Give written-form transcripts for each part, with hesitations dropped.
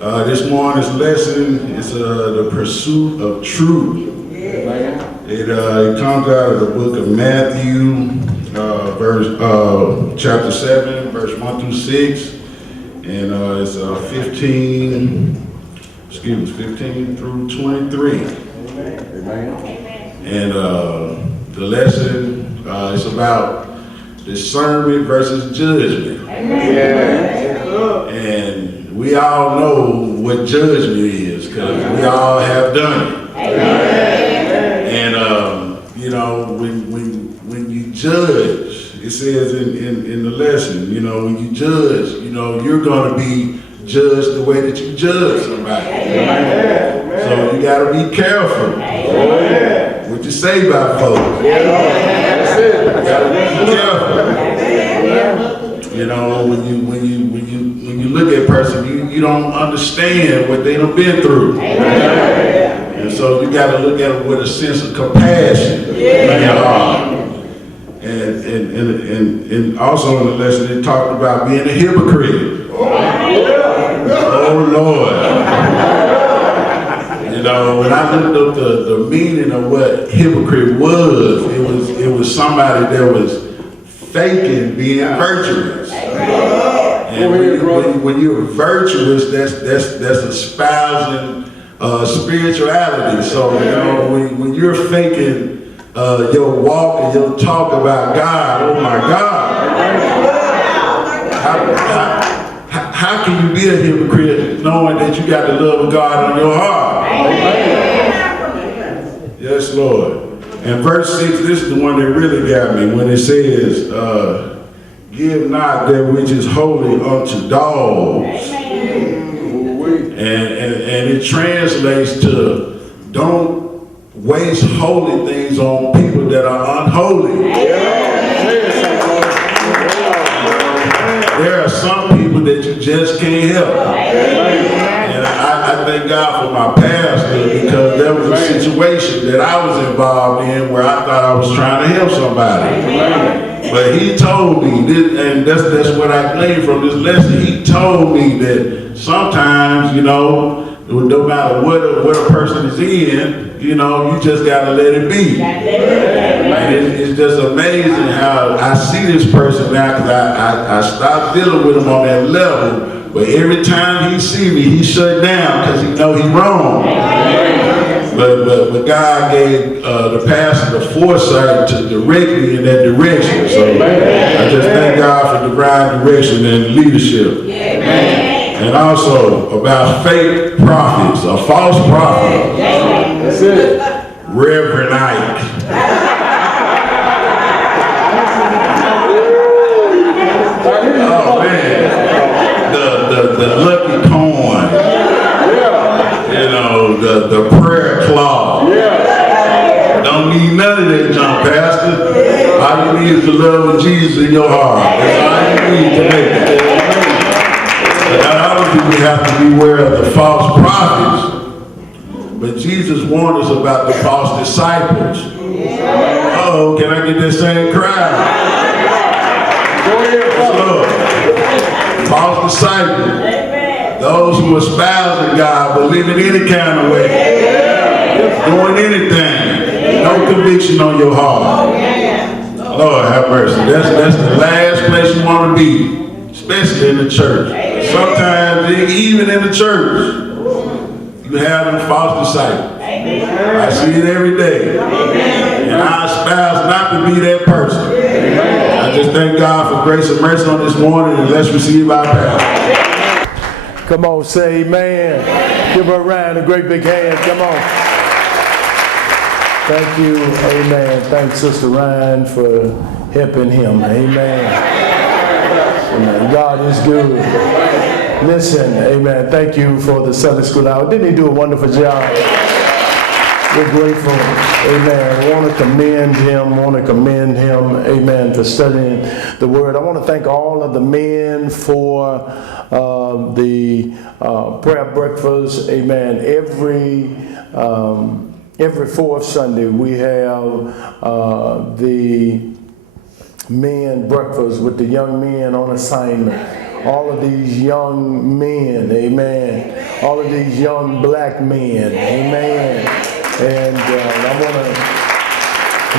This morning's lesson is the pursuit of truth. It comes out of the book of Matthew, chapter 7, verse 1 through 6, and it's 15 through 23. And the lesson is about discernment versus judgment. And we all know what judgment is, because we all have done it. And when you judge, it says in the lesson, when you judge, you're going to be judged the way that you judge somebody. So you got to be careful what you say about folks. You got to be careful. When you look at a person, you don't understand what they done been through. And so you got to look at it with a sense of compassion in your heart. And also in the lesson, it talked about being a hypocrite. Oh Lord. When I looked up the meaning of what hypocrite was, it was somebody that was faking being virtuous. And when you're virtuous, that's espousing spirituality. So when you're faking your walk and your talk about God, oh my God, how can you be a hypocrite knowing that you got the love of God on your heart? Yes, Lord. And verse 6, this is the one that really got me when it says, give not that which is holy unto dogs. And it translates to don't waste holy things on people that are unholy. There are some people that you just can't help. And I thank God for my pastor, because there was a situation that I was involved in where I thought I was trying to help somebody. But he told me, and that's what I gleaned from this lesson, he told me that sometimes, no matter what a person is in, you just got to let it be. And it's just amazing how I see this person now, because I stopped dealing with him on that level, but every time he see me, he shut down because he know he wrong. But God gave the pastor the foresight to direct me in that direction. So I just thank God for divine direction and leadership. And also about fake prophets, a false prophet. That's it. Reverend Ike. Oh man, the lucky coin. The prayer cloth. Don't need none of that junk, Pastor. All you need is the love of Jesus in your heart. That's all you need to make it. Not only do we have to beware of the false prophets, but Jesus warned us about the false disciples. Oh, can I get that same crowd? False disciples. Those who espousing God, but living any kind of way. Doing anything. No conviction on your heart. Lord have mercy. That's the last place you want to be, especially in the church. Sometimes, even in the church, you have them false disciples. I see it every day. And I espouse not to be that person. I just thank God for grace and mercy on this morning, and let's receive our pastor. Come on, say amen. Give her a round of great big hands. Come on. Thank you. Amen. Thanks, Sister Ryan, for helping him. Amen. Amen. God is good. Listen, amen. Thank you for the Sunday school hour. Didn't he do a wonderful job? We're grateful. Amen. I want to commend him. Amen. For studying the word. I want to thank all of the men for the prayer breakfast. Amen. Every fourth Sunday we have the men breakfast with the young men on assignment. All of these young men, amen, all of these young black men. Amen. And I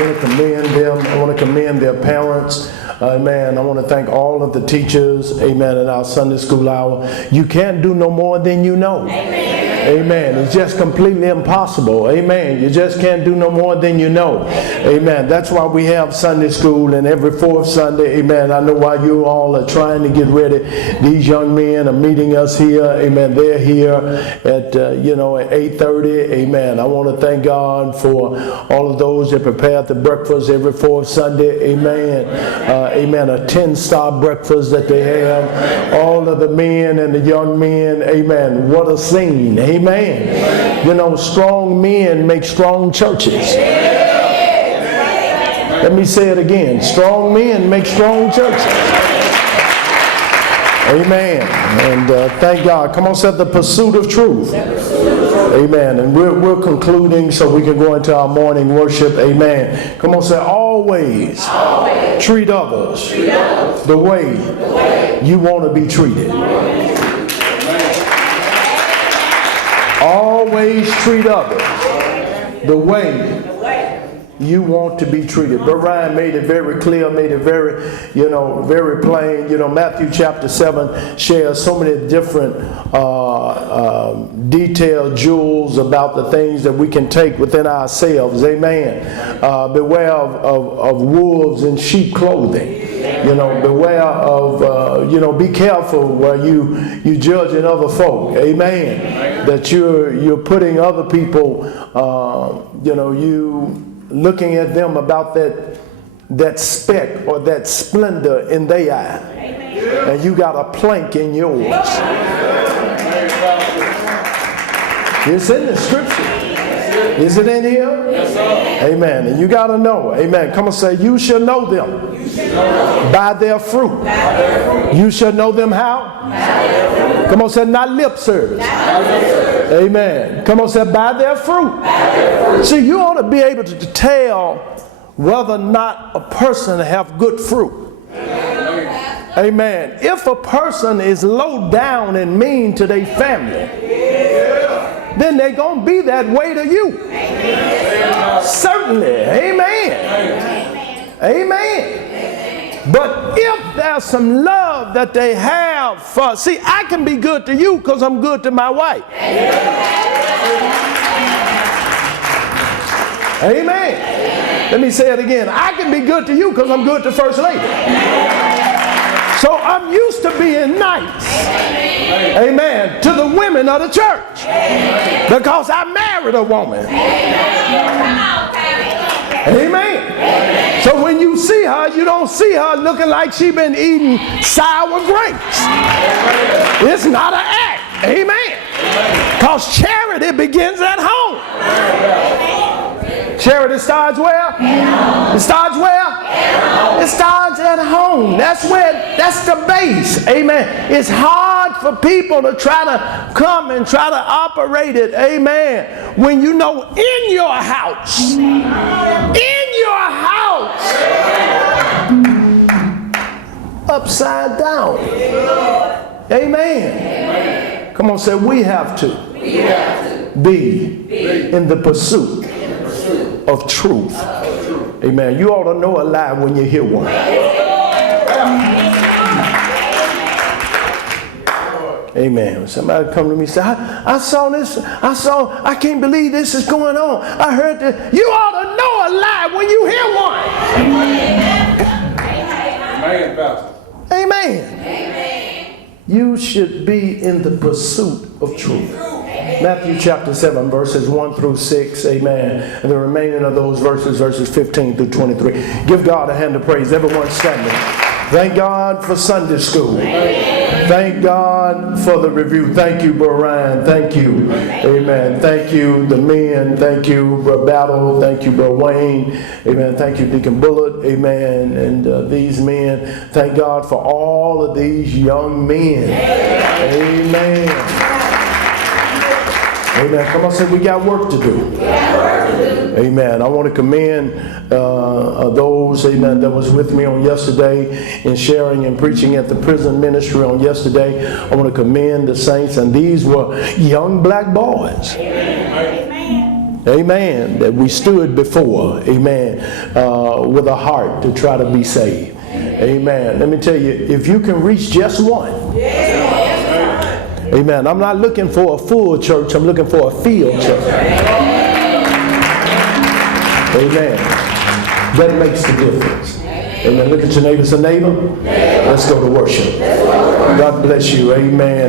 want to commend them. I want to commend their parents. Amen. I want to thank all of the teachers. Amen. In our Sunday school hour. You can't do no more than you know. Amen. Amen. It's just completely impossible. Amen. You just can't do no more than you know. Amen. That's why we have Sunday school, and every fourth Sunday, amen. I know why you all are trying to get ready. These young men are meeting us here. Amen. They're here at, at 8:30. Amen. I want to thank God for all of those that prepare the breakfast every fourth Sunday. Amen. Amen. A 10-star breakfast that they have. All of the men and the young men. Amen. What a scene. Amen. Strong men make strong churches. Let me say it again. Strong men make strong churches. Amen. And thank God. Come on, say the pursuit of truth. Amen. And we're concluding so we can go into our morning worship. Amen. Come on, say always treat others the way you want to be treated. Always treat others the way you want to be treated. But Ryan made it very clear, made it very, very plain. Matthew chapter 7 shares so many different detailed jewels about the things that we can take within ourselves. Amen. Beware of wolves in sheep clothing. Beware of, be careful where you judging other folk. Amen. That you're putting other people, you looking at them about that speck or that splendor in their eye. Amen. And you got a plank in yours. It's in the scripture. Is it in here? Yes, sir. Amen. And you got to know. Amen. Come on, say, you shall know them by their fruit. You shall know them how? Come on, say, not lip service. Amen. Come on, say, by their fruit. See, you ought to be able to tell whether or not a person have good fruit. Amen. If a person is low down and mean to their family, then they're going to be that way to you. Certainly. Amen. Amen. But if there's some love that they have for, see, I can be good to you because I'm good to my wife. Amen. Let me say it again. I can be good to you because I'm good to First Lady. So I'm used to being nice. Amen. To the women of the church. Because I married a woman. Amen. So when you see her, you don't see her looking like she been eating sour grapes. It's not an act. Amen. Because charity begins at home. Charity starts where? It starts where? It starts at home. That's the base. Amen. It's hard for people to try to come and try to operate it. Amen. When you know in your house, upside down. Amen. Come on, say we have to be in the pursuit of truth. Amen. You ought to know a lie when you hear one. Amen. Somebody come to me and say, I saw this. I can't believe this is going on. I heard this. You ought to know a lie when you hear one. Amen. Amen. You should be in the pursuit of truth. Matthew chapter 7, verses 1 through 6. Amen. And the remaining of those verses 15 through 23. Give God a hand of praise. Everyone standing. Thank God for Sunday school. Thank God for the review. Thank you, Brother Ryan. Thank you. Amen. Thank you, the men. Thank you, Brother Battle. Thank you, Brother Wayne. Amen. Thank you, Deacon Bullitt. Amen. And these men. Thank God for all of these young men. Amen. Amen. Come on, say we got work to do. Amen. I want to commend those, amen, that was with me on yesterday in sharing and preaching at the prison ministry on yesterday. I want to commend the saints, and these were young black boys. Amen. That we stood before, amen, with a heart to try to be saved. Amen. Let me tell you, if you can reach just one, amen. I'm not looking for a full church. I'm looking for a field church. Amen. That makes the difference. Amen. Look at your neighbor. Say, neighbor, let's go to worship. God bless you. Amen.